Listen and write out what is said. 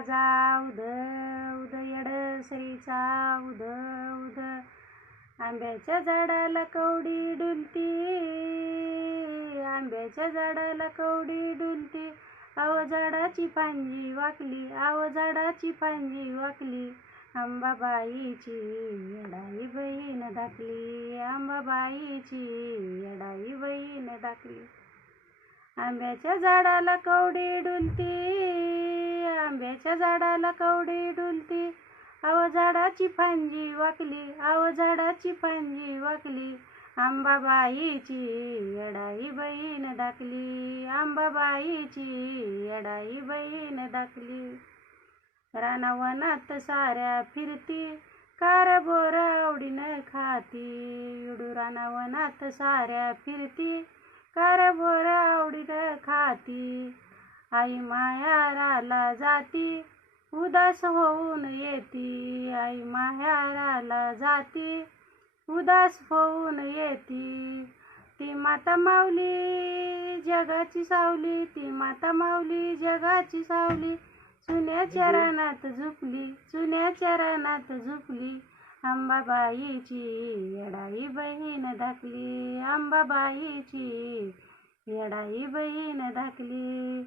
राजा उद उद येडसरीचा उद उद आंब्याच्या झाडाला कवडी डुलती आंब्याच्या झाडाला कवडी डुलती अहो झाडाची फांदी वाकली अहो झाडाची फांदी वाकली अंबाबाईची येडाई बहीण धाकली अंबाबाईची येडाई बहीण धाकली आंब्याच्या झाडाला कवडी डुलती आंब्याच्या झाडाला कवडी डुलती अहो झाडाची फांदी वाकली अहो झाडाची फांदी वाकली अंबाबाईची येडाई बहीण धाकली अंबाबाईची येडाई बहीण धाकली रानावनात साऱ्या फिरती कारभोर आवडीनं खाती इडू रानावनात साऱ्या फिरती कारभोर आवडीनं खाती आई माहेराला जाती उदास होऊन येती आई माहेराला जाती उदास होऊन येती ती माता माऊली जगाची सावली ती माता माऊली जगाची सावली चुन्याच्या रानात झुपली चुन्याच्या रानात झुपली अंबाबाईची येडाई बहीण धाकली अंबाबाईची येडाई बहीण धाकली